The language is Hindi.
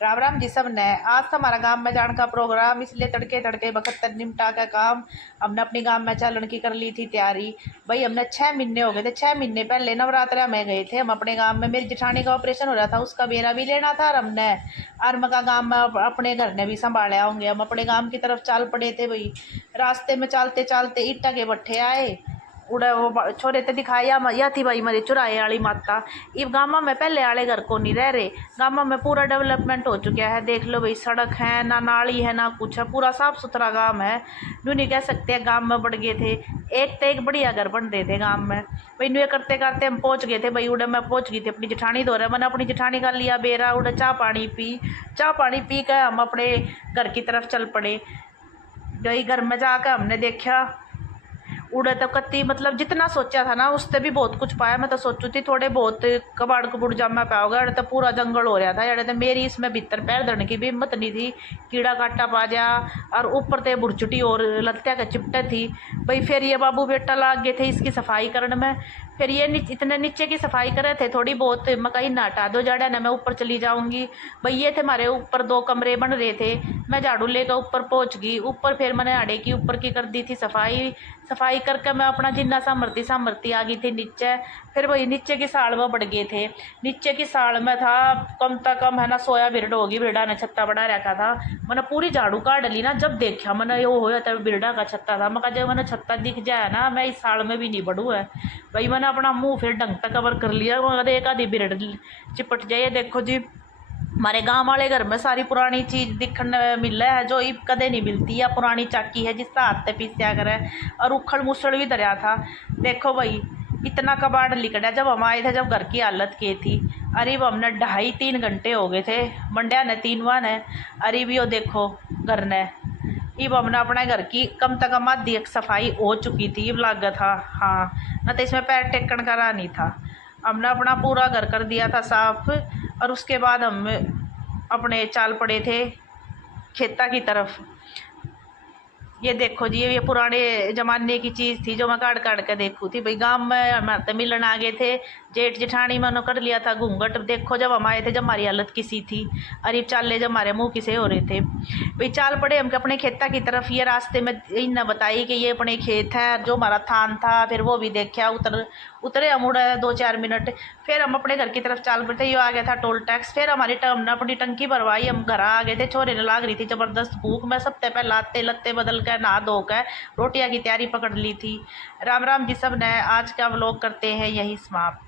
राम राम जी सब ने। आज तो हमारा गांव में जाने का प्रोग्राम, इसलिए तड़के तड़के बखत्तर निपटा का काम हमने अपनी गांव में चलन की कर ली थी तैयारी। भाई हमने 6 महीने हो गए थे, 6 महीने पहले नवरात्रा में गए थे हम अपने गांव में। मेरी जेठानी का ऑपरेशन हो रहा था, उसका बेरा भी लेना था और हमने आर्म का गांव में अपने घर ने भी संभाले होंगे। हम अपने गांव की तरफ चल पड़े थे। भाई रास्ते में चलते चलते ईटा के भट्ठे आए, उड़े वो छोरे ते दिखाया या थी भाई मेरी चुराए वाली माता। इब गाँव में पहले वाले घर को नहीं रह रहे, गाँव में पूरा डेवलपमेंट हो चुका है। देख लो भाई, सड़क है ना, नाली है ना कुछ है, पूरा साफ सुथरा गांव है। न्यू नहीं कह सकते हैं गाँव में बढ़ गए थे, एक तो एक बढ़िया घर बन रहे थे गाँव में। भाई न्यू करते करते हम पहुंच गए थे। भाई उड़े मैं पहुंच गई थी अपनी जेठानी दौरे, मैंने अपनी जेठानी का लिया बेरा, उड़े चाय पानी पी कर हम अपने घर की तरफ चल पड़े। गई घर में जाकर हमने देखा, उड़े तो कत्ती मतलब जितना सोचा था ना उससे भी बहुत कुछ पाया। मैं तो सोचू थी थोड़े बहुत कबाड़ कबूड़ जमा पाया होगा, अड़े तो पूरा जंगल हो रहा था। अड़े तो मेरी इसमें भीतर पैर धरने की भी हिम्मत नहीं थी, कीड़ा काटा पा जा। और ऊपर ते बुरचुटी और लत्या के चिपटे थी। भाई फिर ये बाबू बेटा लाग गए थे इसकी सफाई करने में। फिर ये इतने नीचे की सफाई करे थे थोड़ी बहुत, मकई ना हटा दो जड़ा ना, मैं ऊपर चली जाऊंगी। भाई ये थे हमारे ऊपर 2 कमरे बन रहे थे, मैं झाड़ू लेकर ऊपर पहुंच गई। ऊपर फिर मैंने आड़े की ऊपर की कर दी थी सफाई करके मैं अपना जिन्ना सामर्थी आ गई थी नीचे। फिर वही नीचे की साल में बढ़ गए थे। नीचे की साल में था कम से कम है ना 100 बिरड होगी। बिरडा ने छत्ता बड़ा रखा था, मैंने पूरी झाड़ू काट ली ना। जब देखा मैंने यो हो जाता बिरडा का छत्ता था, मैं जब मैंने छत्ता दिख जाए ना मैं इस साल में भी नहीं बढ़ू है। भाई मैंने अपना मुंह फिर ढंग तक कवर कर लिया, मगर एक आधी बिरड चिपट जाइए। देखो जी हमारे गांव वाले घर में सारी पुरानी चीज दिखने मिल है जो इब कदे नहीं मिलती। या पुरानी चाकी है जिसका हाथ से पीसया करे, और उखड़ मुसड़ भी धरिया था। देखो भाई इतना कबाड़ लिकड़ा जब हम आए थे, जब घर की हालत की थी। अरे वो हमने 2.5-3 घंटे हो गए थे मंडिया ने 3 ने। अरे भी वो देखो घर ने इब हमने अपने घर की कम से कम आधी सफाई हो चुकी थी। इब लागा था हाँ, न तो इसमें पैर टेकन का नहीं था। हमने अपना पूरा घर कर दिया था साफ, और उसके बाद हम अपने चाल पड़े थे खेता की तरफ। ये देखो जी ये पुराने जमाने की चीज़ थी जो मैं काट काट के देखू थी। भाई गांव में हमारे मिलन आ गए थे, जेठ जेठानी मैंने कर लिया था घूंघट। देखो जब हम आए थे जब हमारी हालत किसी थी, अरे चाले जब हमारे मुंह किसे हो रहे थे। भाई चाल पड़े हम अपने खेता की तरफ। ये रास्ते में इन बताई कि ये अपने खेत है, जो हमारा थान था फिर वो भी देखा। उतरे हम उड़े 2-4 मिनट, फिर हम अपने घर की तरफ चाल पड़े। ये आ गया था टोल टैक्स। फिर हमारी हमने अपनी टंकी भरवाई, हम घर आ गए थे। छोरे ने लाग रही थी जबरदस्त भूख, मैं सबसे पहले लाते लत्ते बदल कर नहा धो कर रोटियां की तैयारी पकड़ ली थी। राम राम जी सब ने। आज का व्लॉग करते हैं यही समाप्त।